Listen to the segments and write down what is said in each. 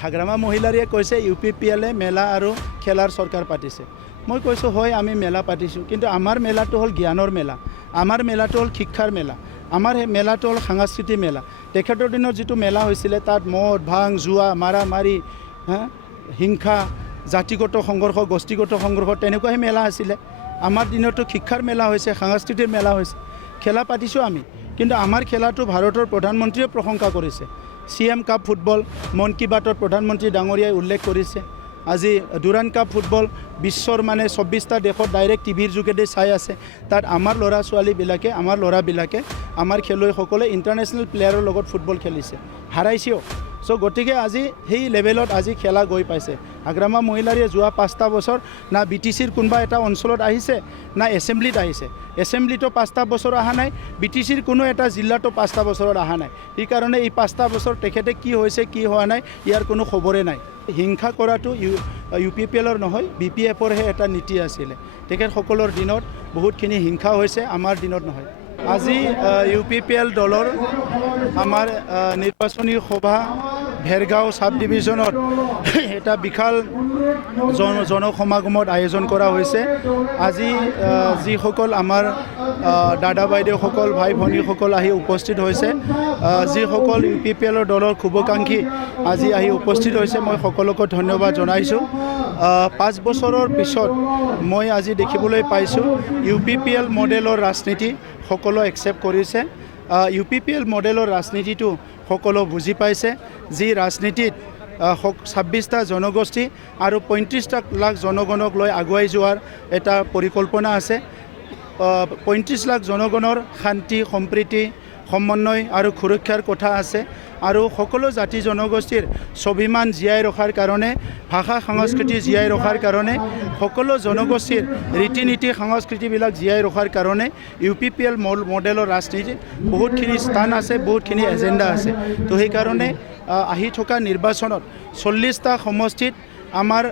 হাগ্ৰামা মহিলাৰীয়ে কৈছে UPPLে মেলা আৰু খেলাৰ চৰকাৰ পাতিছে। মই কৈছোঁ হয় আমি মেলা পাতিছোঁ, কিন্তু আমাৰ মেলাটো হ'ল জ্ঞানৰ মেলা, আমাৰ মেলাটো হ'ল শিক্ষাৰ মেলা, আমাৰ মেলাটো হ'ল সাংস্কৃতিক মেলা। তেখেতৰ দিনত যিটো মেলা হৈছিলে তাত মদ ভাং জুৱা মাৰা মাৰি হিংসা জাতিগত সংঘৰ্ষ গোষ্ঠীগত সংঘৰ্ষ তেনেকুৱাহে মেলা আছিলে। আমাৰ দিনতো শিক্ষাৰ মেলা হৈছে, সাংস্কৃতিক মেলা হৈছে, খেলা পাতিছোঁ আমি। কিন্তু আমাৰ খেলাটো ভাৰতৰ প্ৰধানমন্ত্ৰীয়ে প্ৰশংসা কৰিছে। CM কাপ ফুটবল মন কী বাতত প্ৰধানমন্ত্ৰী ডাঙৰীয়াই উল্লেখ কৰিছে। আজি ডুৰাণ্ড কাপ ফুটবল বিশ্বৰ 24টা দেশত ডাইৰেক্ট টিভিৰ যোগেদি চাই আছে। তাত আমাৰ ল'ৰা ছোৱালীবিলাকে আমাৰ ল'ৰাবিলাকে আমাৰ খেলুৱৈসকলে ইণ্টাৰনেশ্যনেল প্লেয়াৰৰ লগত ফুটবল খেলিছে, হাৰাইছেও। গতিকে আজি সেই লেভেলত আজি খেলা গৈ পাইছে। হাগ্ৰামা মহিলাৰীয়ে যোৱা 5টা বছৰ না BTCৰ কোনোবা এটা অঞ্চলত আহিছে না এছেম্বলিত আহিছে। এছেম্বলিতো 5টা বছৰ অহা নাই, BTCৰ কোনো এটা জিলাতো 5টা বছৰত অহা নাই। সেইকাৰণে এই 5টা বছৰ তেখেতে কি হৈছে কি হোৱা নাই ইয়াৰ কোনো খবৰে নাই। হিংসা কৰাটো UPPLৰ নহয়, BPFৰহে এটা নীতি আছিলে। তেখেতসকলৰ দিনত বহুতখিনি হিংসা হৈছে, আমাৰ দিনত নহয়। আজি UPPL দলৰ আমাৰ নিৰ্বাচনী সভা ভেৰগাঁও সাব ডিভিজনত এটা বিশাল জনসমাগমত আয়োজন কৰা হৈছে। আজি যিসকল আমাৰ দাদা বাইদেউসকল ভাই ভনীসকল আহি উপস্থিত হৈছে, যিসকল UPPLৰ দলৰ শুভাকাংক্ষী আজি আহি উপস্থিত হৈছে, মই সকলোকে ধন্যবাদ জনাইছোঁ। 5 বছৰৰ পিছত মই আজি দেখিবলৈ পাইছোঁ UPPL মডেলৰ ৰাজনীতি সকলো একচেপ্ট কৰিছে। UPPL মডেলৰ ৰাজনীতিটো সকলো বুজি পাইছে। যি ৰাজনীতিত 26টা জনগোষ্ঠী আৰু 35 লাখ জনগণক লৈ আগুৱাই যোৱাৰ এটা পৰিকল্পনা আছে। 35 লাখ জনগণৰ শান্তি সম্প্ৰীতি সমন্বয় আৰু সুৰক্ষাৰ কথা আছে। আৰু সকলো জাতি জনগোষ্ঠীৰ স্বাভিমান জীয়াই ৰখাৰ কাৰণে, ভাষা সংস্কৃতি জীয়াই ৰখাৰ কাৰণে, সকলো জনগোষ্ঠীৰ ৰীতি নীতি সংস্কৃতিবিলাক জীয়াই ৰখাৰ কাৰণে UPPL মডেলৰ ৰাজনীতিত বহুতখিনি স্থান আছে, বহুতখিনি এজেণ্ডা আছে। তো সেইকাৰণে আহি থকা নিৰ্বাচনত 40টা সমষ্টিত আমাৰ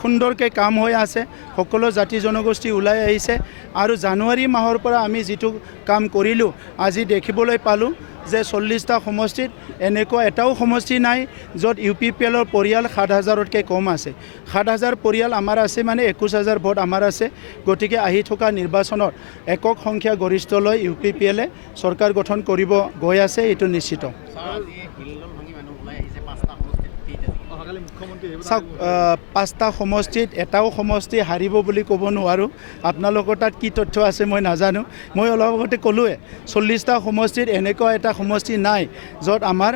সুন্দৰকৈ কাম হৈ আছে। সকলো জাতি জনগোষ্ঠী ওলাই আহিছে আৰু জানুৱাৰী মাহৰ পৰা আমি যিটো কাম কৰিলোঁ আজি দেখিবলৈ পালোঁ যে 40টা সমষ্টিত এনেকুৱা এটাও সমষ্টি নাই য'ত UPPLৰ পৰিয়াল 7,000তকৈ কম আছে। 7,000 পৰিয়াল আমাৰ আছে, 21,000 ভোট আমাৰ আছে। গতিকে আহি থকা নিৰ্বাচনত একক সংখ্যা গৰিষ্ঠ লৈ UPPLে চৰকাৰ গঠন কৰিব গৈ আছে, এইটো নিশ্চিত। চাওক, 5টা সমষ্টিত এটাও সমষ্টি হাৰিব বুলি ক'ব নোৱাৰোঁ। আপোনালোকৰ তাত কি তথ্য আছে মই নাজানো। মই অলপ আগতে ক'লোৱে 40টা সমষ্টিত এনেকুৱা এটা সমষ্টি নাই য'ত আমাৰ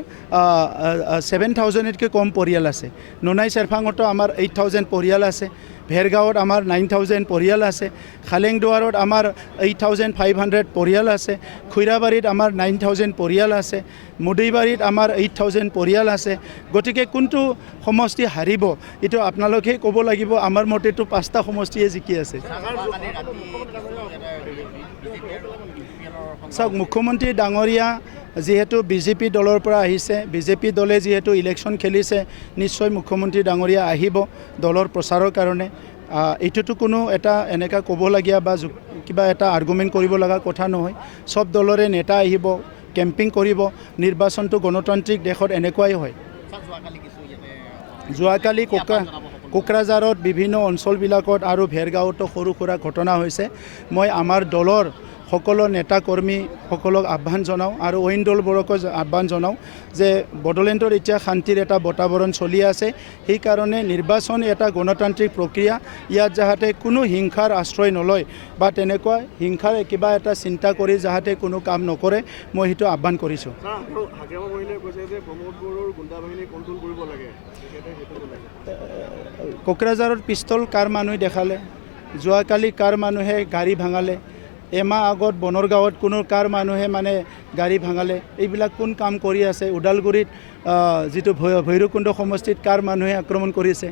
7,000তকৈ কম পৰিয়াল আছে। নোনাই চেৰফাঙতো আমাৰ 8,000 পৰিয়াল আছে। ভেৰগাঁৱত আমাৰ 9,000 পৰিয়াল আছে। খালেংদুৱাৰত আমাৰ 8,500 পৰিয়াল আছে। খৈৰাবাৰীত আমাৰ 9,000 পৰিয়াল আছে। মুদৈবাৰীত আমাৰ 8,000 পৰিয়াল আছে। গতিকে কোনটো সমষ্টি হাৰিব এইটো আপোনালোকেই ক'ব লাগিব। আমাৰ মতেতো 5টা সমষ্টিয়ে জিকি আছে। চাওক, মুখ্যমন্ত্ৰী ডাঙৰীয়া যিহেতু BJP দলৰ পৰা আহিছে, BJP দলে যিহেতু ইলেকশ্যন খেলিছে, নিশ্চয় মুখ্যমন্ত্ৰী ডাঙৰীয়া আহিব দলৰ প্ৰচাৰৰ কাৰণে। এইটোতো কোনো এটা এনেকুৱা ক'বলগীয়া বা কিবা এটা আৰ্গুমেণ্ট কৰিব লগা কথা নহয়। চব দলৰে নেতা আহিব, কেম্পিং কৰিব। নিৰ্বাচনটো গণতান্ত্ৰিক দেশত এনেকুৱাই হয়। যোৱাকালি কোকৰাঝাৰত বিভিন্ন অঞ্চলবিলাকত আৰু ভেৰগাঁৱতো সৰু সুৰা ঘটনা হৈছে। মই আমাৰ দলৰ সকলো নেতা কৰ্মীসকলক আহ্বান জনাওঁ আৰু অইন দলবোৰকো আহ্বান জনাওঁ যে বড়োলেণ্ডৰ এতিয়া শান্তিৰ এটা বাতাবৰণ চলি আছে। সেইকাৰণে নিৰ্বাচন এটা গণতান্ত্ৰিক প্ৰক্ৰিয়া, ইয়াত যাতে কোনো হিংসাৰ আশ্ৰয় নলয় বা তেনেকুৱা হিংসাৰ কিবা এটা চিন্তা কৰি যাতে কোনো কাম নকৰে, মই সেইটো আহ্বান কৰিছোঁ। কোকৰাঝাৰত পিষ্টল কাৰ মানুহে দেখালে, যোৱাকালি কাৰ মানুহে গাড়ী ভাঙালে, এমাহ আগত বনৰগাঁৱত কোনো কাৰ মানুহে গাড়ী ভাঙালে, এইবিলাক কোন কাম কৰি আছে? ওদালগুৰিত যিটো ভৈৰৱকুণ্ড সমষ্টিত কাৰ মানুহে আক্ৰমণ কৰিছে?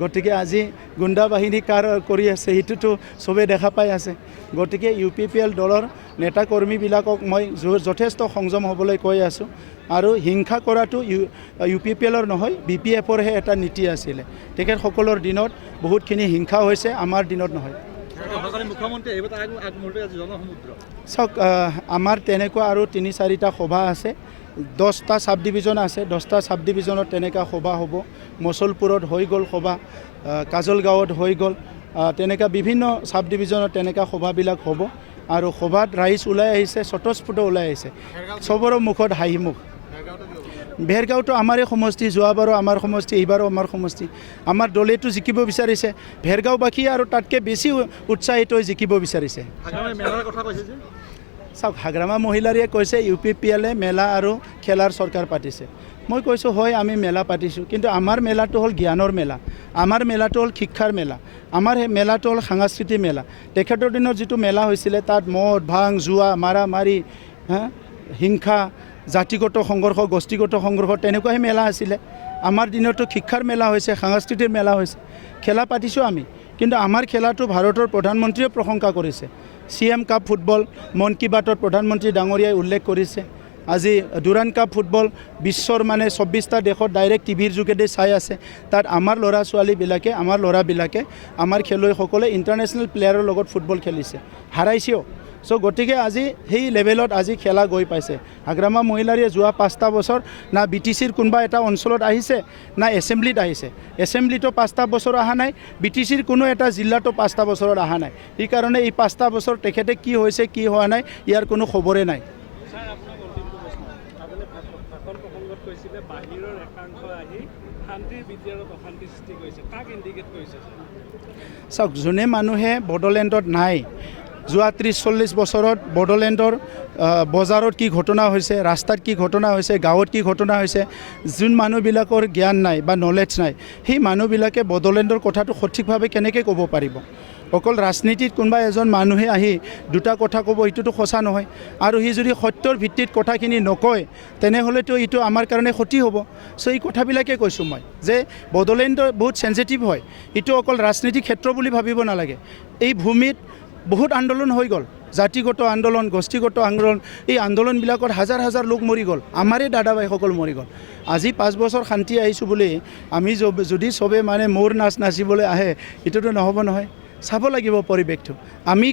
গতিকে আজি গুণ্ডা বাহিনী কাৰ কৰি আছে সেইটোতো চবেই দেখা পাই আছে। গতিকে UPPL দলৰ নেতা কৰ্মীবিলাকক মই যথেষ্ট সংযম হ'বলৈ কৈ আছোঁ। আৰু হিংসা কৰাটো UPPLৰ নহয়, BPFৰহে এটা নীতি আছিলে। তেখেতসকলৰ দিনত বহুতখিনি হিংসা হৈছে, আমাৰ দিনত নহয়। চাওক, আমাৰ তেনেকুৱা আৰু 3-4টা সভা আছে। 10টা সাব ডিভিজন আছে 10টা সাব ডিভিজনত তেনেকুৱা সভা হ'ব মছলপুৰত হৈ গ'ল সভা কাজলগাঁৱত হৈ গ'ল তেনেকুৱা বিভিন্ন সাব ডিভিজনত তেনেকুৱা সভাবিলাক হ'ব আৰু সভাত ৰাইজ ওলাই আহিছে স্বতঃস্ফূৰ্ত ওলাই আহিছে চবৰে মুখত হাঁহি মুখ ভেৰগাঁওটো আমাৰে সমষ্টি যোৱাবাৰো আমাৰ সমষ্টি এইবাৰো আমাৰ সমষ্টি আমাৰ দলেটো জিকিব বিচাৰিছে ভেৰগাঁওবাসী আৰু তাতকৈ বেছি উৎসাহিত হৈ জিকিব বিচাৰিছে চাওক হাগ্ৰামা মহিলাৰীয়ে কৈছে UPPL মেলা আৰু খেলাৰ চৰকাৰ পাতিছে মই কৈছোঁ হয় আমি মেলা পাতিছোঁ কিন্তু আমাৰ মেলাটো হ'ল জ্ঞানৰ মেলা আমাৰ মেলাটো হ'ল শিক্ষাৰ মেলা আমাৰ মেলাটো হ'ল সাংস্কৃতিক মেলা তেখেতৰ দিনত যিটো মেলা হৈছিলে তাত মদ ভাং জুৱা মাৰা মাৰি হিংসা জাতিগত সংঘৰ্ষ গোষ্ঠীগত সংঘৰ্ষ তেনেকুৱাহে মেলা আছিলে আমাৰ দিনতো শিক্ষাৰ মেলা হৈছে সাংস্কৃতিক মেলা হৈছে খেলা পাতিছোঁ আমি কিন্তু আমাৰ খেলাটো ভাৰতৰ প্ৰধানমন্ত্ৰীয়ে প্ৰশংসা কৰিছে CM কাপ ফুটবল মন কী বাতত প্ৰধানমন্ত্ৰী ডাঙৰীয়াই উল্লেখ কৰিছে আজি ডুৰাণ কাপ ফুটবল বিশ্বৰ মানে 24টা দেশত ডাইৰেক্ট টিভিৰ যোগেদি চাই আছে তাত আমাৰ ল'ৰা ছোৱালীবিলাকে আমাৰ ল'ৰাবিলাকে আমাৰ খেলুৱৈসকলে ইণ্টাৰনেশ্যনেল প্লেয়াৰৰ লগত ফুটবল খেলিছে হাৰাইছেও চ' গতিকে আজি সেই লেভেলত আজি খেলা গৈ পাইছে হাগ্ৰামা মহিলাৰীয়ে যোৱা 5টা বছৰ না BTCৰ কোনোবা এটা অঞ্চলত আহিছে না এছেম্বলিত আহিছে এছেম্বলিতো 5টা বছৰ অহা নাই BTCৰ কোনো এটা জিলাতো 5টা বছৰত অহা নাই সেইকাৰণে এই 5টা বছৰ তেখেতে কি হৈছে কি হোৱা নাই ইয়াৰ কোনো খবৰে নাই চাওক যোনে মানুহে বড়োলেণ্ডত নাই যোৱা 30-40 বছৰত বড়োলেণ্ডৰ বজাৰত কি ঘটনা হৈছে ৰাস্তাত কি ঘটনা হৈছে গাঁৱত কি ঘটনা হৈছে যোন মানুহবিলাকৰ জ্ঞান নাই বা নলেজ নাই সেই মানুহবিলাকে বড়োলেণ্ডৰ কথাটো সঠিকভাৱে কেনেকৈ ক'ব পাৰিব অকল ৰাজনীতিত কোনোবা এজন মানুহে আহি দুটা কথা ক'ব এইটোতো সঁচা নহয় আৰু সি যদি সত্যৰ ভিত্তিত কথাখিনি নকয় তেনেহ'লেতো এইটো আমাৰ কাৰণে ক্ষতি হ'ব চ' এই কথাবিলাকে কৈছোঁ মই যে বড়োলেণ্ড বহুত চেঞ্চিটিভ হয় এইটো অকল ৰাজনীতিক ক্ষেত্ৰ বুলি ভাবিব নালাগে এই ভূমিত বহুত আন্দোলন হৈ গ'ল জাতিগত আন্দোলন গোষ্ঠীগত আন্দোলন এই আন্দোলনবিলাকত হাজাৰ হাজাৰ লোক মৰি গ'ল আমাৰে দাদা ভাইসকল মৰি গ'ল আজি 5 বছৰ শান্তি আহিছোঁ বুলি আমি যদি চবে মানে মোৰ নাচ নাচিবলৈ আহে এইটোতো নহ'ব নহয় চাব লাগিব পৰিৱেশটো আমি